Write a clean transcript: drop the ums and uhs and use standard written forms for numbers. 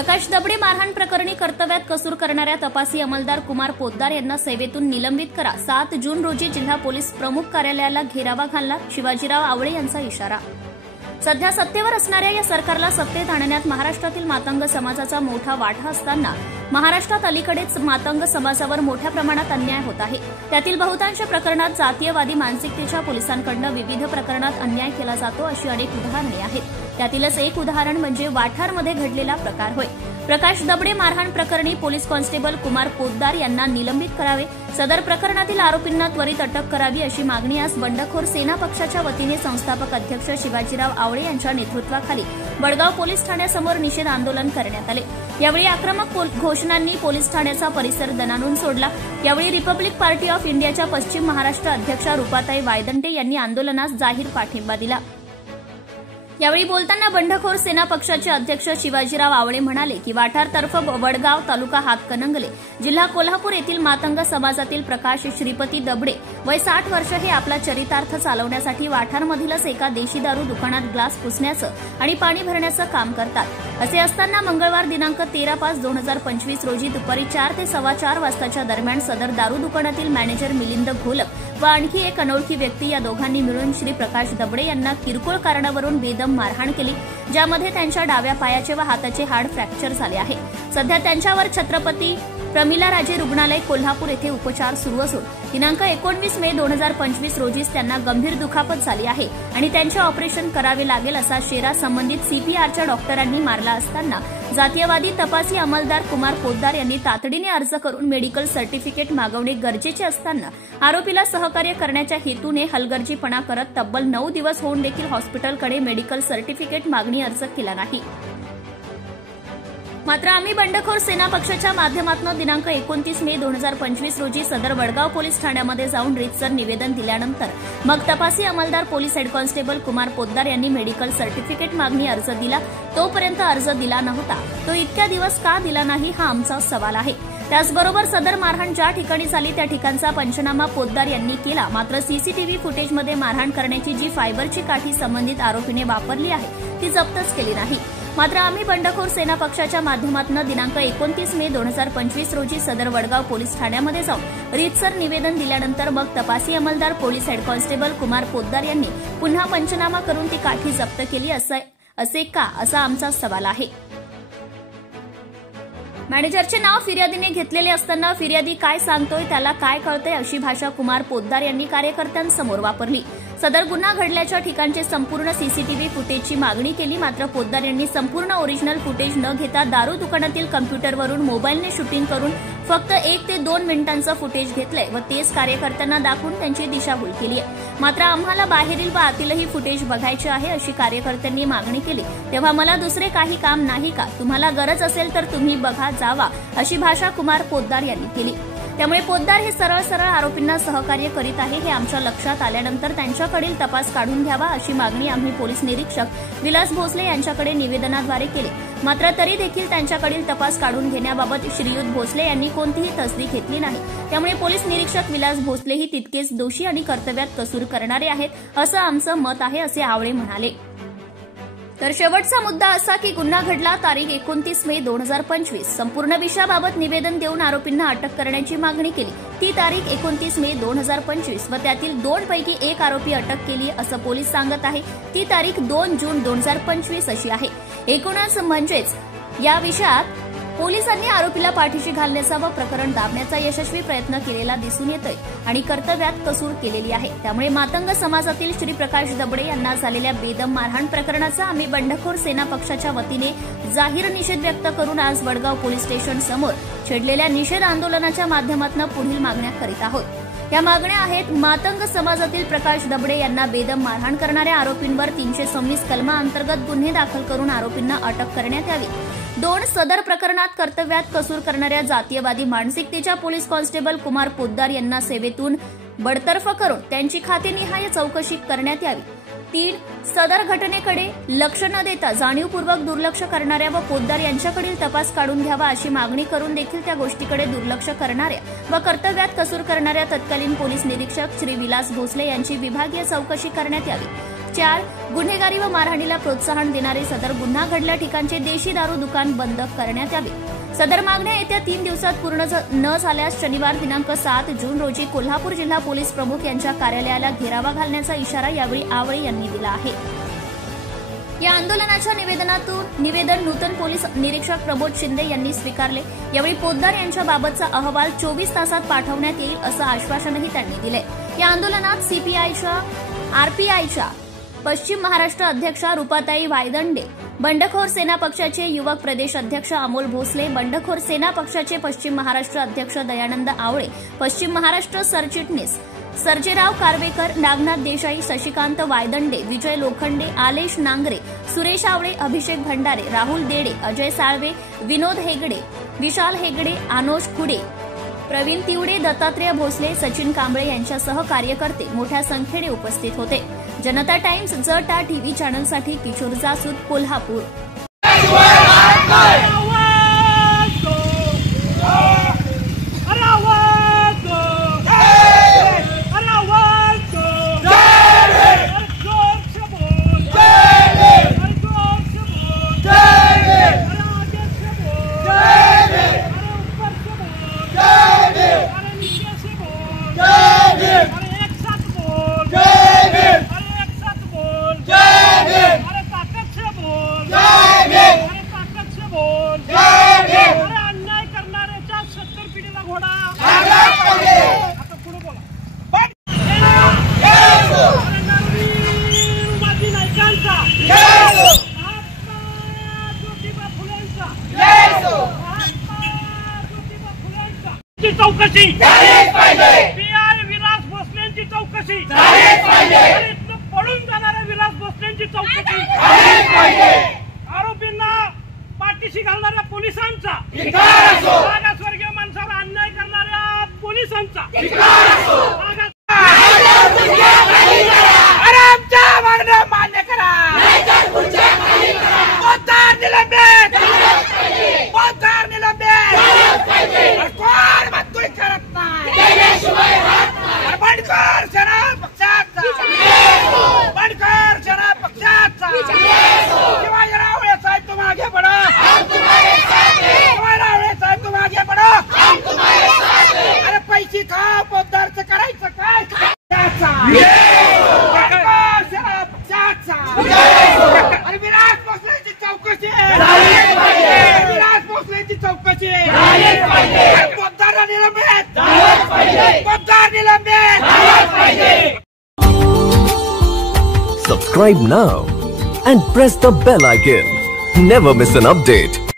प्रकाश दबडे मारहाण प्रकरणी कर्तव्यात कसूर करणाऱ्या तपासी अंमलदार कुमार पोद्दार यांना सेवेतून निलंबित करा. 7 जून रोजी जिल्हा पोलीस प्रमुख कार्यालयाला घेरावा घालला. शिवाजीराव आवळे यांचा इशारा. सध्या सत्तेवर असणाऱ्या या सरकारला सत्तेत आणण्यात महाराष्ट्रातील मातंग समाजाचा मोठा वाटा असताना महाराष्ट्रात अलीकडेच मातंग समाजावर मोठ्या प्रमाणात अन्याय होत आहे. त्यातील बहुतांश प्रकरणात जातीयवादी मानसिकतेच्या पोलिसांकडून विविध प्रकरणात अन्याय केला जातो अशी अनेक उदाहरणे आहेत. त्यातीलच एक उदाहरण म्हणजे वाठारमध्ये घडलेला प्रकार होय. प्रकाश दबडे मारहाण प्रकरणी पोलीस कॉन्स्टेबल कुमार पोद्दार यांना निलंबित करावे. सदर प्रकरणातील आरोपींना त्वरित अटक करावी अशी मागणी आज बंडखोर सेना पक्षाच्या वतीने संस्थापक अध्यक्ष शिवाजीराव आवळे यांच्या नेतृत्वाखाली वडगाव पोलीस ठाण्यासमोर निषेध आंदोलन करण्यात आले. यावेळी आक्रमक घोषणांनी पोलीस ठाण्याचा परिसर दणाणून सोडला. यावेळी रिपब्लिक पार्टी ऑफ इंडियाच्या पश्चिम महाराष्ट्र अध्यक्षा रुपाताई वायदंटे यांनी आंदोलनास जाहीर पाठिंबा दिला. यावेळी बोलताना बंडखोर सेना पक्षाचे अध्यक्ष शिवाजीराव आवळे म्हणाले की वाठारतर्फ वडगाव, तालुका हातकणंगले, जिल्हा कोल्हापूर येथील मातंग समाजातील प्रकाश श्रीपती दबडे वय 60 वर्ष हे आपला चरितार्थ चालवण्यासाठी वाठारमधीलच एका देशी दारू दुकानात ग्लास पुसण्याचं आणि पाणी भरण्याचं काम करतात. असे असताना मंगळवार दिनांक 13/5/2025 रोजी दुपारी 4 ते 4:15 वाजताच्या दरम्यान सदर दारू दुकानातील मॅनेजर मिलिंद घोलप व आणखी एक अनोळखी व्यक्ती या दोघांनी मिळून श्री प्रकाश दबडे यांना किरकोळ कारणावरून बेदम मारहाण केली, ज्यामध्ये त्यांच्या डाव्या पायाचे व हाताचे हाड फ्रॅक्चर झाले आहे. सध्या त्यांच्यावर छत्रपती प्रमिलाराजे रुग्णालय कोल्हापूर येथे उपचार सुरू असून दिनांक 19 मे 2025 रोजीच त्यांना गंभीर दुखापत झाली आहे आणि त्यांचे ऑपरेशन करावे लागेल असा शेरा संबंधित सीपीआरच्या डॉक्टरांनी मारला असताना जातीयवादी तपासी अंमलदार कुमार पोद्दार यांनी तातडीने अर्ज करून मेडिकल सर्टिफिकेट मागवणे गरजेचे असताना आरोपीला सहकार्य करण्याच्या हेतूने हलगर्जीपणा करत तब्बल 9 दिवस होऊन देखील हॉस्पिटलकडे मेडिकल सर्टिफिकेट मागणी अर्ज केला नाही. मात्र आम्ही बंडखोर सेना पक्षाच्या माध्यमातून दिनांक 29 मे 2025 रोजी सदर वडगाव पोलीस ठाण्यामध्ये जाऊन रीतसर निवेदन दिल्यानंतर मग तपासी अंमलदार police head constable Kumar Poddar यांनी मेडिकल सर्टिफिकेट मागणी अर्ज दिला. तोपर्यंत अर्ज दिला नव्हता. तो इतक्या दिवस का दिला नाही हा आमचा सवाल आहे. त्याचबरोबर सदर मारहाण ज्या ठिकाणी झाली त्या ठिकाणचा पंचनामा पोद्दार यांनी केला. मात्र सीसीटीव्ही फुटेजमध्ये मारहाण करण्याची जी फायबरची काठी संबंधित आरोपीने वापरली आहे ती जप्तच केली नाही. मात्र आम्ही बंडखोर सेना पक्षाच्या माध्यमातून दिनांक 29 मे 2025 रोजी सदर वडगाव पोलीस ठाण्यामध्ये जाऊन रीतसर निवेदन दिल्यानंतर मग तपासी अंमलदार police head constable Kumar Poddar यांनी पुन्हा पंचनामा करून ती काठी जप्त केली असे का असा आमचा सवाल आहे. मॅनेजरचे नाव फिर्यादीने घेतलेले असताना फिर्यादी काय सांगतोय त्याला काय कळतंय अशी भाषा कुमार पोद्दार यांनी कार्यकर्त्यांसमोर वापरली. सदर गुन्हा घडल्याच्या ठिकाणचे संपूर्ण सीसीटीव्ही फुटेजची मागणी केली. मात्र पोद्दार यांनी संपूर्ण ओरिजिनल फुटेज न घेता दारू दुकानातील कम्प्युटरवरून मोबाईलने शूटिंग करून फक्त 1 ते 2 मिनिटांचं फुटेज घेतलंय व तेच कार्यकर्त्यांना दाखवून त्यांची दिशाभूल केली आहे. मात्र आम्हाला बाहेरील व आतीलही फुटेज बघायचे आहे अशी कार्यकर्त्यांनी मागणी केली. तेव्हा मला दुसरे काही काम नाही का? तुम्हाला गरज असेल तर तुम्ही बघा, जावा अशी भाषा कुमार पोद्दार यांनी केली. त्यामुळे पोद्दार हे सरळ आरोपींना सहकार्य करीत आहे हे आमच्या लक्षात आल्यानंतर त्यांच्याकडील तपास काढून घ्यावा अशी मागणी आम्ही पोलीस निरीक्षक विलास भोसले यांच्याकडे निवेदनाद्वारे केली. मात्र तरी देखील त्यांच्याकडील तपास काढून घेण्याबाबत श्रीयुत भोसले यांनी कोणतीही तसदी घेतली नाही. त्यामुळे पोलीस निरीक्षक विलास भोसलेही तितकेच दोषी आणि कर्तव्यात कसूर करणारे आहेत असं आमचं मत आहे असे आवळे म्हणाले. तर शेवटचा मुद्दा असा की गुन्हा घडला तारीख 29 मे 2025. संपूर्ण विषयाबाबत निवेदन देऊन आरोपींना अटक करण्याची मागणी केली. ती तारीख 29 मे 2025 व त्यातील 2 पैकी 1 आरोपी अटक केली असं पोलीस सांगत आहे. ती तारीख 2 जून 2025 अशी आहे. एकूणच म्हणजेच या विषयात पोलिसांनी आरोपीला पाठीशी घालण्याचा व प्रकरण दाबण्याचा यशस्वी प्रयत्न केलेला दिसून येतोय आणि कर्तव्यात कसूर केलेली आहे. त्यामुळे मातंग समाजातील श्री प्रकाश दबडे यांना झालेल्या बेदम मारहाण प्रकरणाचा आम्ही बंडखोर सेना पक्षाच्या वतीने जाहीर निषेध व्यक्त करून आज वडगाव पोलीस स्टेशन समोर छेडलेल्या निषेध आंदोलनाच्या माध्यमातून पुढील मागण्या करीत आहोत. या मागण्या आहेत: मातंग समाजातील प्रकाश दबडे यांना बेदम मारहाण करणाऱ्या आरोपींवर 326 कलमाअंतर्गत गुन्हे दाखल करून आरोपींना अटक करण्यात यावी. 2. सदर प्रकरणात कर्तव्यात कसूर करणाऱ्या जातीयवादी मानसिकतेच्या पोलीस कॉन्स्टेबल कुमार पोद्दार यांना सेवेतून बडतर्फ करून त्यांची खातेनिहाय चौकशी करण्यात यावी. 3. सदर घटनेकडे लक्ष न देता जाणीवपूर्वक दुर्लक्ष करणाऱ्या व पोद्दार यांच्याकडील तपास काढून घ्यावा अशी मागणी करून देखील त्या गोष्टीकडे दुर्लक्ष करणाऱ्या व कर्तव्यात कसूर करणाऱ्या तत्कालीन पोलीस निरीक्षक श्री विलास भोसले यांची विभागीय चौकशी करण्यात यावी. 4. गुन्हेगारी व मारहाणीला प्रोत्साहन देणारे सदर गुन्हा घडल्या ठिकाणचे देशी दारू दुकान बंद करण्यात यावे. सदर मागण्या येत्या 3 दिवसात पूर्ण न झाल्यास शनिवार दिनांक 7 जून रोजी कोल्हापूर जिल्हा पोलीस प्रमुख यांच्या कार्यालयाला घेरावा घालण्याचा इशारा यावेळी आवळे यांनी दिला आहे. या आंदोलनाच्या निवेदन नूतन पोलीस निरीक्षक प्रबोध शिंदे यांनी स्वीकारले. यावेळी पोद्दार यांच्याबाबतचा अहवाल 24 तासात पाठवण्यात येईल असं आश्वासनही त्यांनी दिले. या आंदोलनात सीपीआयच्या आरपीआयच्या पश्चिम महाराष्ट्र अध्यक्षा रुपाताई वायदंडे, बंडखोर सेना पक्षाचे युवक प्रदेश अध्यक्ष अमोल भोसले, बंडखोर सेना पक्षाचे पश्चिम महाराष्ट्र अध्यक्ष दयानंद आवळे, पश्चिम महाराष्ट्र सरचिटणीस सर्जेराव कारवेकर, नागनाथ देसाई, शशिकांत वायदंडे, विजय लोखंडे, आलेश नांगरे, सुरेश आवळे, अभिषेक भंडारे, राहुल देडे, अजय साळवे, विनोद हेगडे, विशाल हेगडे, आनोश खुडे, प्रवीण तिवडे, दत्तात्रेय भोसले, सचिन कांबळे यांच्यासह कार्यकर्ते मोठ्या संख्येने उपस्थित होते. जनता टाइम्स जटा टीव्ही चॅनलसाठी किशोर जासूद, कोल्हापूर. चौकशी झालीच पाहिजे. पीआय विलास भोसलेंची चौकशी झालीच पाहिजे. पळून जाणाऱ्या विलास भोसलेंची चौकशी झालीच पाहिजे. आरोपींना पाठीशी घालणाऱ्या पोलिसांचा धिक्कार असो. मागासवर्गीय माणसावर अन्याय करणाऱ्या पोलिसांचा धिक्कार असो. आमच्या मागण्या मान्य करा. पोद्दार निलंबित. पोद्दार निलंबित. बंडखोर सेना पक्षाचा. बंडखोर सेना पक्षाचा. शिवाजीराव साहेब तुम आगे बढ़ो. शिवाजीराव साहेब तुम आगे बढ़ो. अरे पैसे खाओ. पोद्दारचं करायचं काय? बंडखोर सेना पक्षाचा. अरे विलास भोसलेंची चौकशी. विलास भोसलेंची चौकशी. पोद्दार निलंबित. पोद्दार निलंबित. Subscribe now and press the bell icon. Never miss an update.